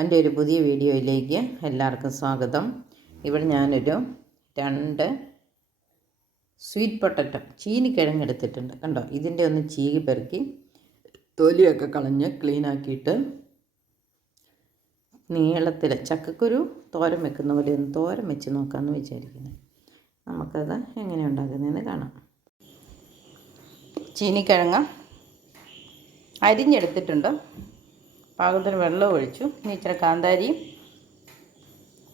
എൻ്റെ ഒരു പുതിയ വീഡിയോയിലേക്ക് എല്ലാവർക്കും സ്വാഗതം. ഇവിടെ ഞാനൊരു 2 സ്വീറ്റ് പൊട്ടറ്റോ ചീനിക്കിഴങ്ങ് എടുത്തിട്ടുണ്ട്. കണ്ടോ, ഇതിൻ്റെ ഒന്ന് ചീകി പെറുക്കി തൊലിയൊക്കെ കളഞ്ഞ് ക്ലീനാക്കിയിട്ട് നീളത്തിൽ ചക്കക്കുരു തോരൻ വെക്കുന്ന പോലെ ഒന്ന് തോരൻ വെച്ച് നോക്കാമെന്ന് വിചാരിക്കുന്നത്. നമുക്കത് എങ്ങനെ ഉണ്ടാക്കുന്നതെന്ന് കാണാം. ചീനിക്കിഴങ്ങ് അരിഞ്ഞെടുത്തിട്ടുണ്ട്. പാകത്തിന് വെള്ളം ഒഴിച്ചു. ഇനി ഇച്ചിരി കാന്താരിയും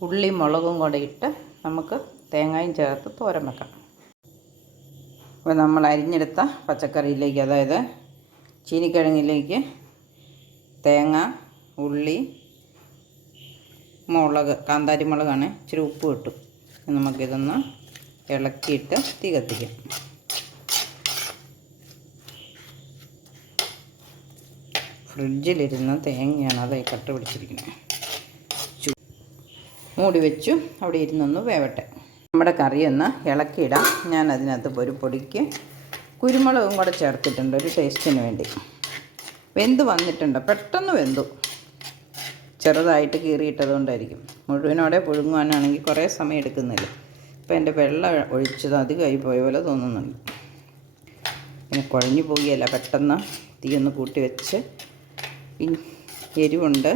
ഉള്ളിയും മുളകും കൂടെ ഇട്ട് നമുക്ക് തേങ്ങയും ചേർത്ത് തോരൻ വെക്കാം. അപ്പോൾ നമ്മൾ അരിഞ്ഞെടുത്ത പച്ചക്കറിയിലേക്ക്, അതായത് ചീനിക്കിഴങ്ങിലേക്ക് തേങ്ങ, ഉള്ളി, മുളക്, കാന്താരി മുളകാണ്, ഇച്ചിരി ഉപ്പ് ഇട്ടു. നമുക്കിതൊന്ന് ഇളക്കിയിട്ട് തീ കത്തിക്കാം. ഫ്രിഡ്ജിലിരുന്ന തേങ്ങയാണ് അതായി കട്ട പിടിച്ചിരിക്കുന്നത്. മൂടി വെച്ചു, അവിടെ ഇരുന്നൊന്ന് വേവട്ടെ. നമ്മുടെ കറിയൊന്ന് ഇളക്കിയിടാം. ഞാൻ അതിനകത്ത് ഒരു പൊടിക്ക് കുരുമുളകും കൂടെ ചേർത്തിട്ടുണ്ട് ഒരു ടേസ്റ്റിന് വേണ്ടി. വെന്ത് വന്നിട്ടുണ്ട്, പെട്ടെന്ന് വെന്തു. ചെറുതായിട്ട് കീറിയിട്ടതുകൊണ്ടായിരിക്കും. മുഴുവനോടെ പുഴുങ്ങുവാനാണെങ്കിൽ കുറേ സമയം എടുക്കുന്നില്ല. ഇപ്പോൾ എൻ്റെ വെള്ളം ഒഴിച്ചത് അധികമായി പോയ പോലെ തോന്നുന്നുണ്ട്. പിന്നെ കുഴഞ്ഞു പോവുകയല്ല, പെട്ടെന്ന് തീ ഒന്ന് കൂട്ടി വെച്ച് എരിവുണ്ട്.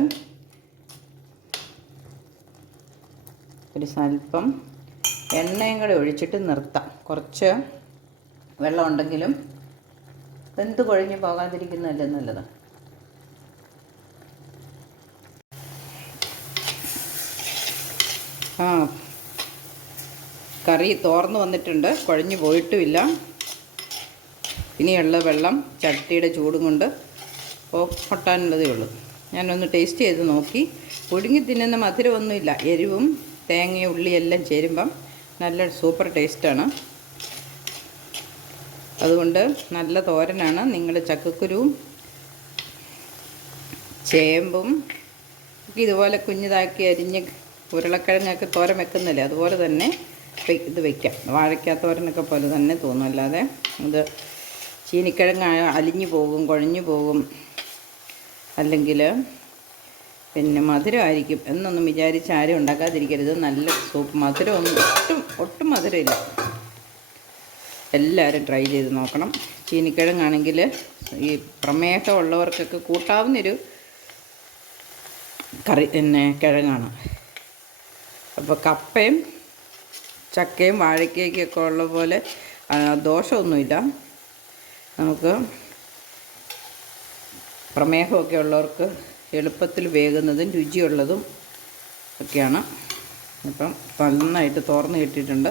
ഒരു സ്വല്പം എണ്ണയും കൂടെ ഒഴിച്ചിട്ട് നിർത്താം. കുറച്ച് വെള്ളം ഉണ്ടെങ്കിലും വെന്ത് കുഴഞ്ഞു പോകാതിരിക്കുന്നതല്ലേ നല്ലത്. കറി തോർന്ന് വന്നിട്ടുണ്ട്, കുഴഞ്ഞു പോയിട്ടുമില്ല. ഇനിയുള്ള വെള്ളം ചട്ടിയുടെ ചൂടും കൊണ്ട് പൊട്ടാനുള്ളതേ ഉള്ളൂ. ഞാനൊന്ന് ടേസ്റ്റ് ചെയ്ത് നോക്കി. പുഴുങ്ങി തിന്നുന്ന മധുരമൊന്നുമില്ല. എരിവും തേങ്ങയും ഉള്ളിയെല്ലാം ചേരുമ്പം നല്ല സൂപ്പർ ടേസ്റ്റാണ്. അതുകൊണ്ട് നല്ല തോരനാണ്. നിങ്ങൾ ചക്കക്കുരുവും ചേമ്പും ഇതുപോലെ കുഞ്ഞിതാക്കി അരിഞ്ഞ് ഉരുളക്കിഴങ്ങൊക്കെ തോരൻ വെക്കുന്നില്ലേ, അതുപോലെ തന്നെ ഇത് വയ്ക്കാം. വാഴയ്ക്കാത്തോരനൊക്കെ പോലെ തന്നെ തോന്നും. അല്ലാതെ ഇത് ചീനിക്കിഴങ്ങ് അലിഞ്ഞു പോകും, കുഴഞ്ഞു പോകും, അല്ലെങ്കിൽ പിന്നെ മധുരമായിരിക്കും എന്നൊന്നും വിചാരിച്ച് ആരും ഉണ്ടാക്കാതിരിക്കരുത്. നല്ല സൂപ്പ്. മധുരമൊന്നും ഒട്ടും മധുരമില്ല. എല്ലാവരും ട്രൈ ചെയ്ത് നോക്കണം. ചീനിക്കിഴങ്ങാണെങ്കിൽ ഈ പ്രമേഹമുള്ളവർക്കൊക്കെ കൂട്ടാവുന്നൊരു കറി പിന്നെ കിഴങ്ങാണ്. അപ്പോൾ കപ്പയും ചക്കയും വാഴയ്ക്കൊക്കെ ഉള്ള പോലെ ദോഷമൊന്നുമില്ല. നമുക്ക് പ്രമേഹമൊക്കെ ഉള്ളവർക്ക് എളുപ്പത്തിൽ വേകുന്നതും രുചിയുള്ളതും ഒക്കെയാണ്. അപ്പം നന്നായിട്ട് തോർന്ന് കിട്ടിയിട്ടുണ്ട്,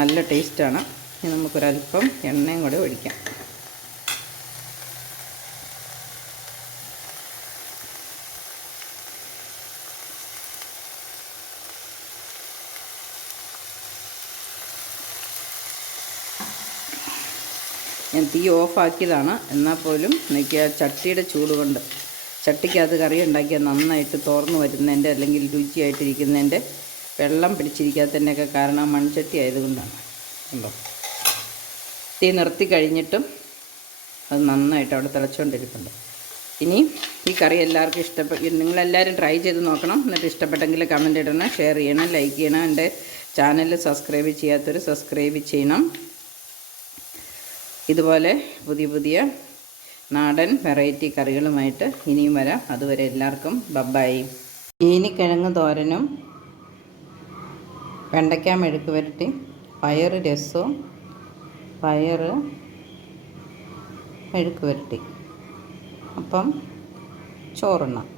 നല്ല ടേസ്റ്റാണ്. ഇനി നമുക്കൊരല്പം എണ്ണയും കൂടെ ഒഴിക്കാം. ഞാൻ തീ ഓഫാക്കിയതാണ്, എന്നാൽ പോലും എനിക്ക് ആ ചട്ടിയുടെ ചൂട് കൊണ്ട്, ചട്ടിക്കകത്ത് കറി ഉണ്ടാക്കിയാൽ നന്നായിട്ട് തോർന്ന് വരുന്നതിൻ്റെ അല്ലെങ്കിൽ രുചിയായിട്ടിരിക്കുന്നതിൻ്റെ വെള്ളം പിടിച്ചിരിക്കാത്തതിൻ്റെയൊക്കെ കാരണം മൺചട്ടി ആയതുകൊണ്ടാണ്. കണ്ടോ, തീ നിർത്തി കഴിഞ്ഞിട്ടും അത് നന്നായിട്ട് അവിടെ തിളച്ചുകൊണ്ടിരിപ്പുണ്ട്. ഇനി ഈ കറി എല്ലാവർക്കും നിങ്ങളെല്ലാവരും ട്രൈ ചെയ്ത് നോക്കണം. എന്നിട്ട് ഇഷ്ടപ്പെട്ടെങ്കിൽ കമൻറ്റ് ഇടണം, ഷെയർ ചെയ്യണം, ലൈക്ക് ചെയ്യണം. എൻ്റെ ചാനൽ സബ്സ്ക്രൈബ് ചെയ്യാത്തവർ സബ്സ്ക്രൈബ് ചെയ്യണം. ഇതുപോലെ പുതിയ പുതിയ നാടൻ വെറൈറ്റി കറികളുമായിട്ട് ഇനിയും വരാം. അതുവരെ എല്ലാവർക്കും ബൈ. ചീനിക്കിഴങ്ങ് തോരനും വെണ്ടയ്ക്ക മെഴുക്ക് പുരട്ടി, പയറ് രസവും പയറ് മെഴുക്ക് പുരട്ടി, അപ്പം ചോറുണ്ണാം.